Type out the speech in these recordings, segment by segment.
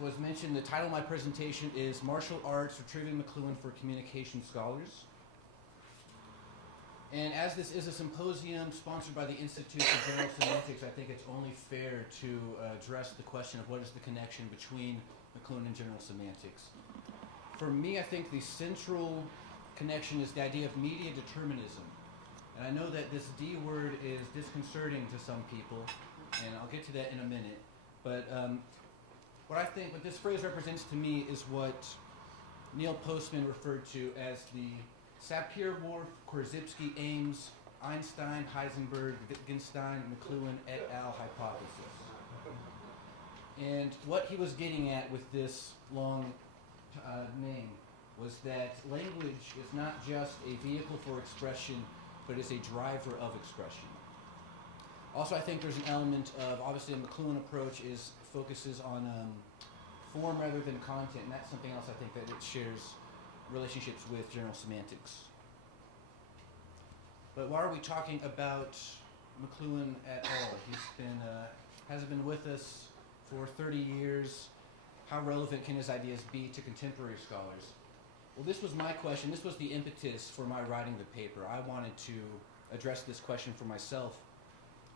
was mentioned, the title of my presentation is Martial Arts Retrieving McLuhan for Communication Scholars. And as this is a symposium sponsored by the Institute of General Semantics, I think it's only fair to address the question of what is the connection between McLuhan and general semantics. For me, I think the central connection is the idea of media determinism. And I know that this D word is disconcerting to some people, and I'll get to that in a minute. But what this phrase represents to me is what Neil Postman referred to as the Sapir-Whorf-Korzybski Ames Einstein Heisenberg Wittgenstein McLuhan et al. Hypothesis. And what he was getting at with this long name was that language is not just a vehicle for expression, but is a driver of expression. Also, I think there's an element of, obviously, the McLuhan approach focuses on form rather than content, and that's something else I think that it shares relationships with general semantics. But why are we talking about McLuhan at all? He's hasn't been with us for 30 years. How relevant can his ideas be to contemporary scholars? Well, this was my question. This was the impetus for my writing the paper. I wanted to address this question for myself.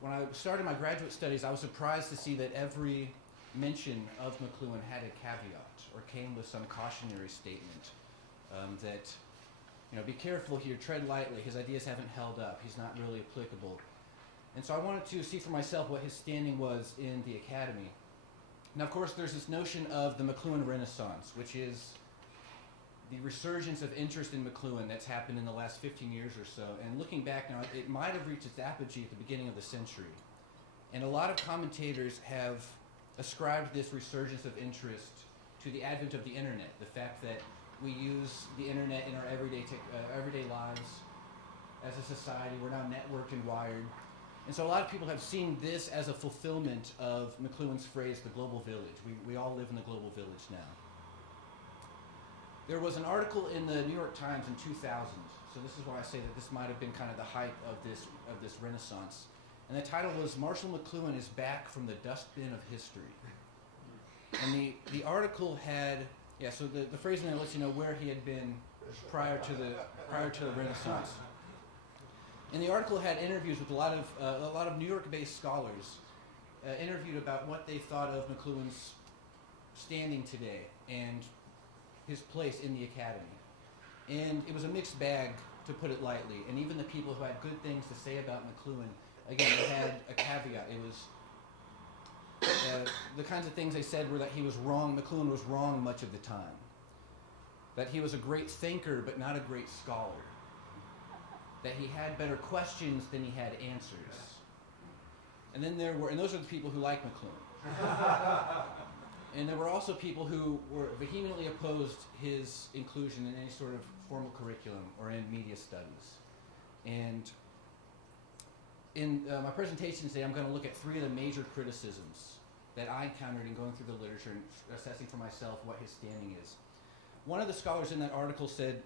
When I started my graduate studies, I was surprised to see that every mention of McLuhan had a caveat or came with some cautionary statement that, be careful here, tread lightly. His ideas haven't held up. He's not really applicable. And so I wanted to see for myself what his standing was in the academy. Now, of course, there's this notion of the McLuhan Renaissance, which is the resurgence of interest in McLuhan that's happened in the last 15 years or so. And looking back now, it might have reached its apogee at the beginning of the century. And a lot of commentators have ascribed this resurgence of interest to the advent of the internet, the fact that we use the internet in our everyday lives as a society. We're now networked and wired. And so a lot of people have seen this as a fulfillment of McLuhan's phrase, the global village. We all live in the global village now. There was an article in the New York Times in 2000, so this is why I say that this might have been kind of the height of this renaissance. And the title was Marshall McLuhan is Back from the Dustbin of History. And the article had, so the phrase in there lets you know where he had been prior to the Renaissance. And the article had interviews with a lot of New York-based scholars interviewed about what they thought of McLuhan's standing today and his place in the academy. And it was a mixed bag, to put it lightly. And even the people who had good things to say about McLuhan, again, they had a caveat. It was the kinds of things they said were that he was wrong. McLuhan was wrong much of the time. That he was a great thinker, but not a great scholar. That he had better questions than he had answers. And then and those are the people who like McLuhan. And there were also people who were vehemently opposed his inclusion in any sort of formal curriculum or in media studies. And in my presentation today, I'm going to look at three of the major criticisms that I encountered in going through the literature and assessing for myself what his standing is. One of the scholars in that article said,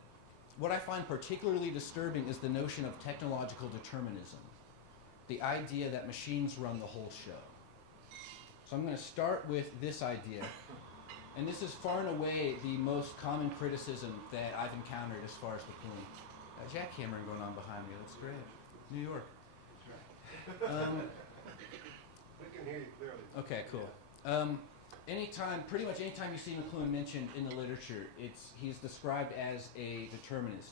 "What I find particularly disturbing is the notion of technological determinism, the idea that machines run the whole show." So I'm going to start with this idea. And this is far and away the most common criticism that I've encountered as far as McLuhan. Jackhammering going on behind me. That's great. New York. We can hear you clearly. Okay, cool. Pretty much anytime you see McLuhan mentioned in the literature, he's described as a determinist.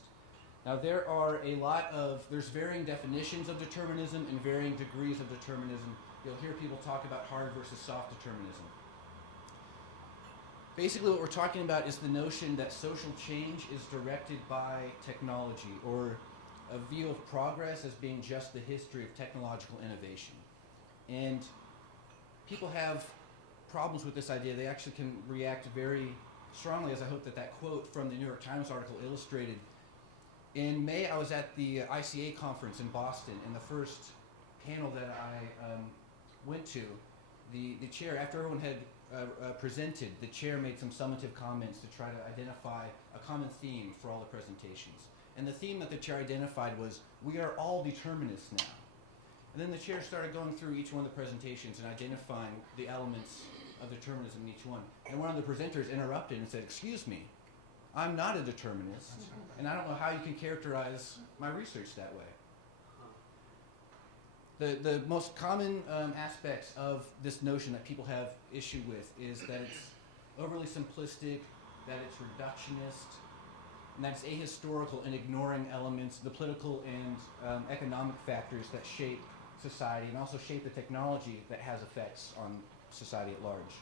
Now there's varying definitions of determinism and varying degrees of determinism. You'll hear people talk about hard versus soft determinism. Basically what we're talking about is the notion that social change is directed by technology, or a view of progress as being just the history of technological innovation. And people have problems with this idea. They actually can react very strongly, as I hope that quote from the New York Times article illustrated. In May, I was at the ICA conference in Boston, and the first panel that I went to, the chair, after everyone had presented, the chair made some summative comments to try to identify a common theme for all the presentations. And the theme that the chair identified was, we are all determinists now. And then the chair started going through each one of the presentations and identifying the elements of determinism in each one. And one of the presenters interrupted and said, "Excuse me, I'm not a determinist, and I don't know how you can characterize my research that way." The most common aspects of this notion that people have issue with is that it's overly simplistic, that it's reductionist, and that it's ahistorical in ignoring elements, the political and economic factors that shape society and also shape the technology that has effects on society at large.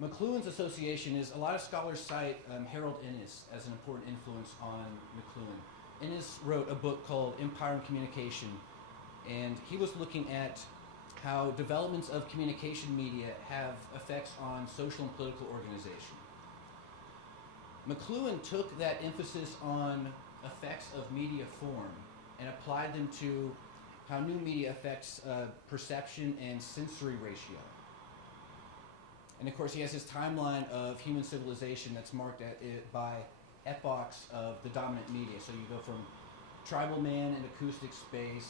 McLuhan's association is, a lot of scholars cite Harold Innis as an important influence on McLuhan. Innis wrote a book called Empire and Communication, and he was looking at how developments of communication media have effects on social and political organization. McLuhan took that emphasis on effects of media form and applied them to how new media affects perception and sensory ratio. And of course, he has his timeline of human civilization that's marked by epochs of the dominant media. So you go from tribal man and acoustic space,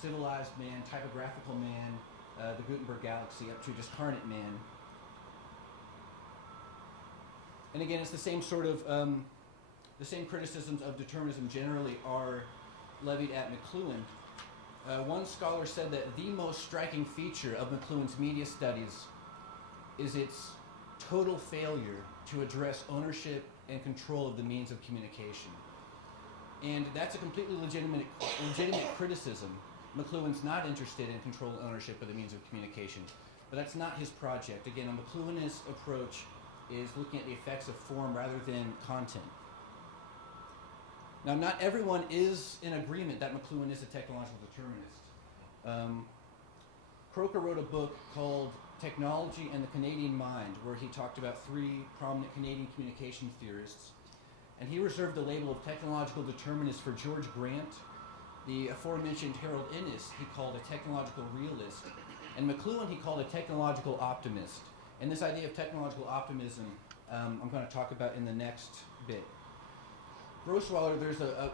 civilized man, typographical man, the Gutenberg galaxy, up to just carnate man. And again, it's the same sort of, the same criticisms of determinism generally are levied at McLuhan. One scholar said that the most striking feature of McLuhan's media studies is its total failure to address ownership and control of the means of communication. And that's a completely legitimate criticism. McLuhan's not interested in control and ownership of the means of communication, but that's not his project. Again, a McLuhanist approach is looking at the effects of form rather than content. Now, not everyone is in agreement that McLuhan is a technological determinist. Croker wrote a book called Technology and the Canadian Mind, where he talked about three prominent Canadian communication theorists. And he reserved the label of technological determinist for George Grant. The aforementioned Harold Innis he called a technological realist. And McLuhan he called a technological optimist. And this idea of technological optimism I'm going to talk about in the next bit. Grossweiler,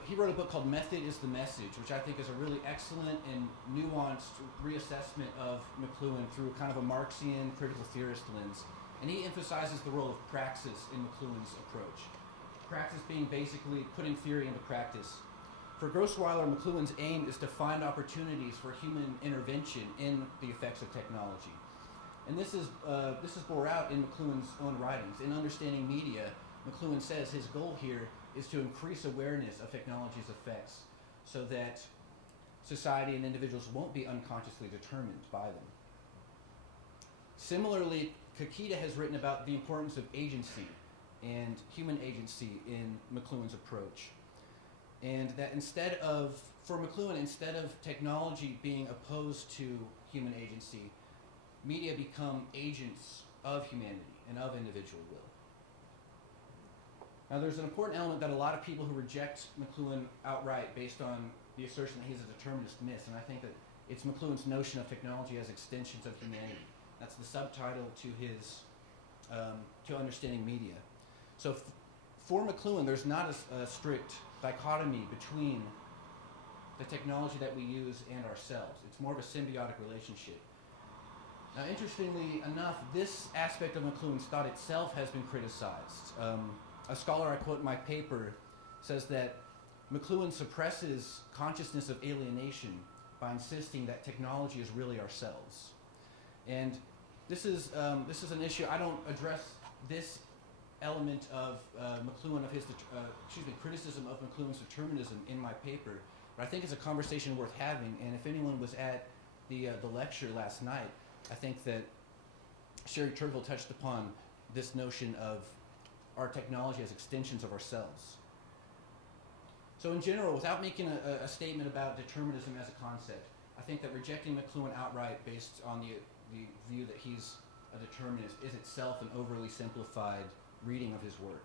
he wrote a book called Method is the Message, which I think is a really excellent and nuanced reassessment of McLuhan through kind of a Marxian critical theorist lens. And he emphasizes the role of praxis in McLuhan's approach. Praxis being basically putting theory into practice. For Grossweiler, McLuhan's aim is to find opportunities for human intervention in the effects of technology. And this is bore out in McLuhan's own writings. In Understanding Media, McLuhan says his goal here is to increase awareness of technology's effects so that society and individuals won't be unconsciously determined by them. Similarly, Kakita has written about the importance of agency and human agency in McLuhan's approach. And that for McLuhan, instead of technology being opposed to human agency, media become agents of humanity and of individual will. Now, there's an important element that a lot of people who reject McLuhan outright based on the assertion that he's a determinist miss, and I think that it's McLuhan's notion of technology as extensions of humanity. That's the subtitle to his to Understanding Media. So for McLuhan, there's not a strict dichotomy between the technology that we use and ourselves. It's more of a symbiotic relationship. Now, interestingly enough, this aspect of McLuhan's thought itself has been criticized. A scholar I quote in my paper says that McLuhan suppresses consciousness of alienation by insisting that technology is really ourselves. And this is an issue. I don't address this element of McLuhan of his criticism of McLuhan's determinism in my paper, but I think it's a conversation worth having. And if anyone was at the lecture last night, I think that Sherry Turville touched upon this notion of our technology as extensions of ourselves. So in general, without making a statement about determinism as a concept, I think that rejecting McLuhan outright based on the view that he's a determinist is itself an overly simplified reading of his work.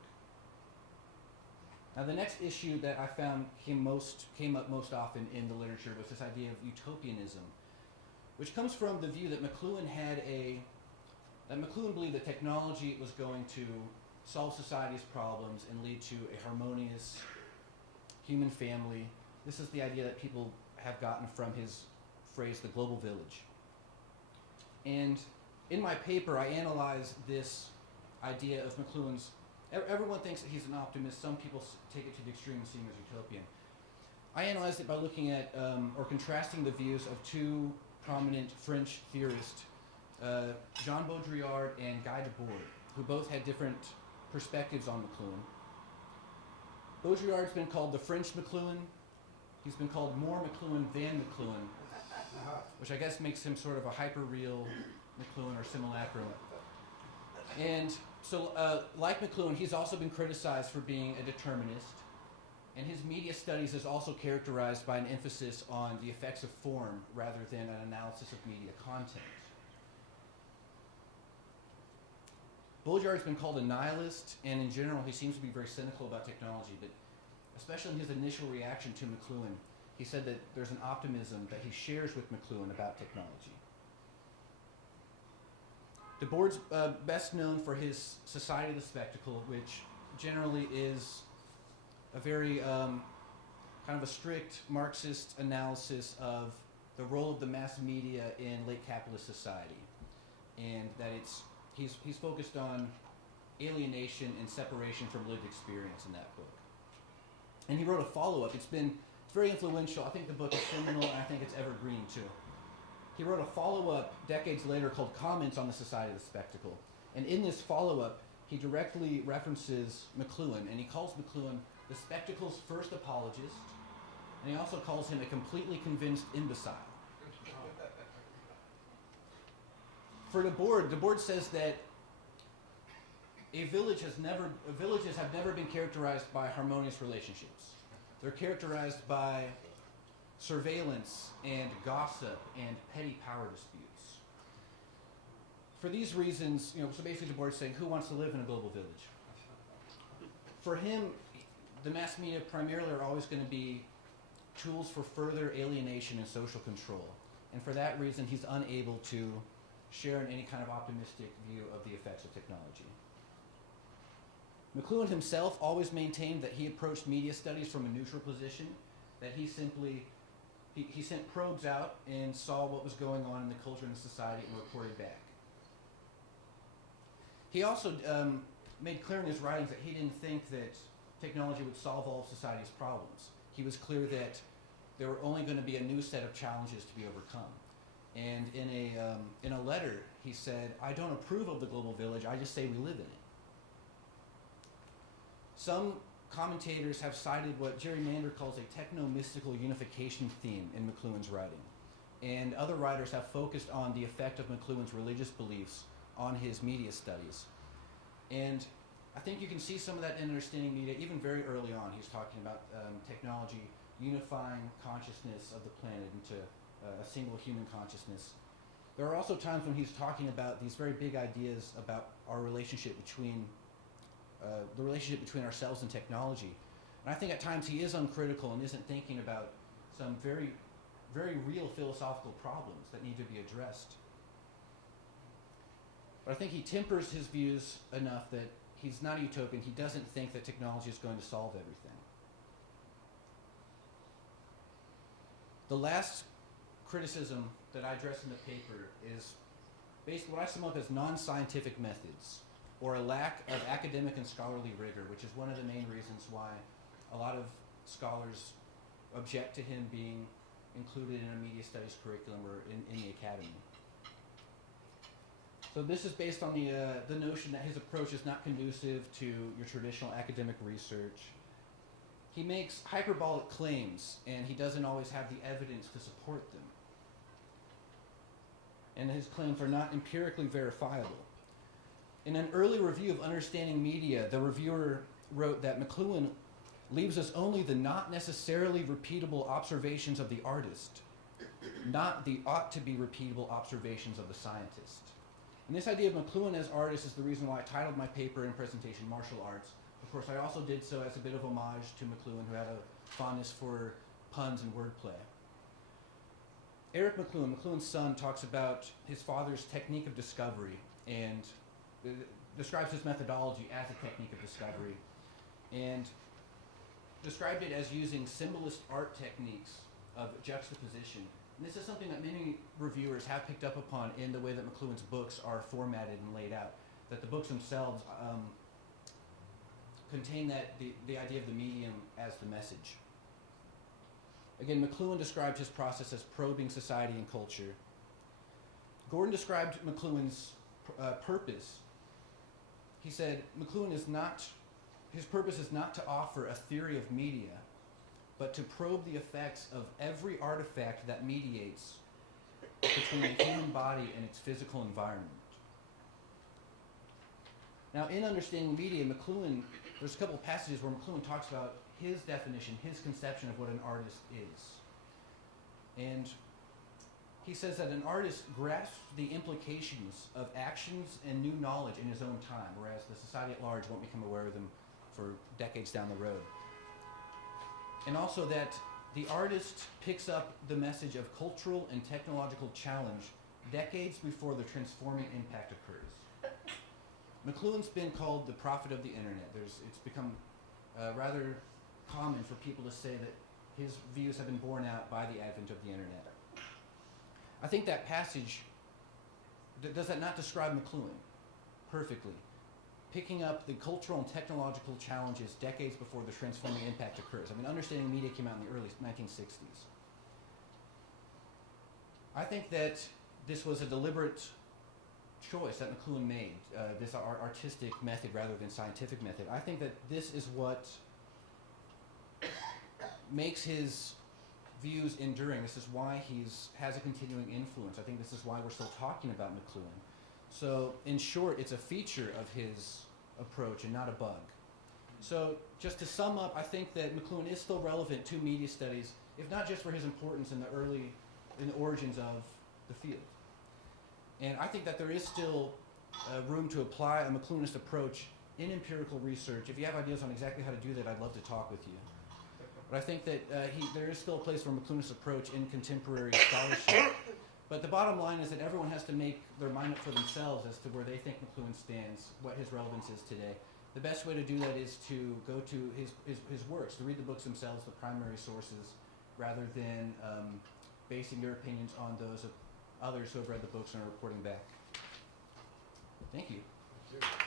Now, the next issue that I found came up most often in the literature was this idea of utopianism, which comes from the view that McLuhan believed that technology was going to solve society's problems and lead to a harmonious human family. This is the idea that people have gotten from his phrase, the global village. And in my paper, I analyze this idea of McLuhan's. Everyone thinks that he's an optimist. Some people take it to the extreme and see him as utopian. I analyzed it by looking at or contrasting the views of two prominent French theorists, Jean Baudrillard and Guy Debord, who both had different perspectives on McLuhan. Baudrillard's been called the French McLuhan. He's been called more McLuhan than McLuhan, which I guess makes him sort of a hyper-real McLuhan or simulacrum. And so, like McLuhan, he's also been criticized for being a determinist. And his media studies is also characterized by an emphasis on the effects of form rather than an analysis of media content. Baudrillard's been called a nihilist, and in general, he seems to be very cynical about technology, but especially in his initial reaction to McLuhan, he said that there's an optimism that he shares with McLuhan about technology. Debord's best known for his Society of the Spectacle, which generally is a very kind of a strict Marxist analysis of the role of the mass media in late capitalist society, and that he's focused on alienation and separation from lived experience in that book. And he wrote a follow-up. It's very influential. I think the book is seminal, and I think it's evergreen too. He wrote a follow-up decades later called Comments on the Society of the Spectacle. And in this follow-up, he directly references McLuhan, and he calls McLuhan the spectacle's first apologist, and he also calls him a completely convinced imbecile. For Debord says that villages have never been characterized by harmonious relationships. They're characterized by surveillance and gossip and petty power disputes. For these reasons, so basically Debord's saying, who wants to live in a global village? For him, the mass media primarily are always going to be tools for further alienation and social control. And for that reason, he's unable to share in any kind of optimistic view of the effects of technology. McLuhan himself always maintained that he approached media studies from a neutral position, that he sent probes out and saw what was going on in the culture and the society and reported back. He also made clear in his writings that he didn't think that technology would solve all of society's problems. He was clear that there were only going to be a new set of challenges to be overcome. And in a letter, he said, "I don't approve of the global village, I just say we live in it." Some commentators have cited what Jerry Mander calls a techno-mystical unification theme in McLuhan's writing. And other writers have focused on the effect of McLuhan's religious beliefs on his media studies. And I think you can see some of that in Understanding Media, even very early on. He's talking about technology unifying consciousness of the planet into a single human consciousness. There are also times when he's talking about these very big ideas about our relationship between ourselves and technology. And I think at times he is uncritical and isn't thinking about some very, very real philosophical problems that need to be addressed. But I think he tempers his views enough that he's not a utopian. He doesn't think that technology is going to solve everything. The last criticism that I address in the paper is basically what I sum up as non-scientific methods, or a lack of academic and scholarly rigor, which is one of the main reasons why a lot of scholars object to him being included in a media studies curriculum or in the academy. So this is based on the notion that his approach is not conducive to your traditional academic research. He makes hyperbolic claims, and he doesn't always have the evidence to support them. And his claims are not empirically verifiable. In an early review of Understanding Media, the reviewer wrote that McLuhan leaves us only the not necessarily repeatable observations of the artist, not the ought-to-be repeatable observations of the scientist. And this idea of McLuhan as artist is the reason why I titled my paper and presentation Martial Arts. Of course, I also did so as a bit of homage to McLuhan, who had a fondness for puns and wordplay. Eric McLuhan, McLuhan's son, talks about his father's technique of discovery and describes his methodology as a technique of discovery, and described it as using symbolist art techniques of juxtaposition And this is something that many reviewers have picked up upon in the way that McLuhan's books are formatted and laid out. That the books themselves contain the idea of the medium as the message. Again, McLuhan described his process as probing society and culture. Gordon described McLuhan's purpose. He said, his purpose is not to offer a theory of media, but to probe the effects of every artifact that mediates between the human body and its physical environment. Now, in understanding media, there's a couple of passages where McLuhan talks about his definition, his conception of what an artist is. And he says that an artist grasps the implications of actions and new knowledge in his own time, whereas the society at large won't become aware of them for decades down the road. And also that the artist picks up the message of cultural and technological challenge decades before the transforming impact occurs. McLuhan's been called the prophet of the internet. It's become rather common for people to say that his views have been borne out by the advent of the internet. I think that passage, does that not describe McLuhan perfectly? Picking up the cultural and technological challenges decades before the transforming impact occurs. I mean, Understanding Media came out in the early 1960s. I think that this was a deliberate choice that McLuhan made, this artistic method rather than scientific method. I think that this is what makes his views enduring. This is why he has a continuing influence. I think this is why we're still talking about McLuhan. So, in short, it's a feature of his approach and not a bug. So, just to sum up, I think that McLuhan is still relevant to media studies, if not just for his importance in the origins of the field. And I think that there is still room to apply a McLuhanist approach in empirical research. If you have ideas on exactly how to do that, I'd love to talk with you. But I think that there is still a place for a McLuhanist approach in contemporary scholarship. But the bottom line is that everyone has to make their mind up for themselves as to where they think McLuhan stands, what his relevance is today. The best way to do that is to go to his works, to read the books themselves, the primary sources, rather than basing your opinions on those of others who have read the books and are reporting back. Thank you. Thank you.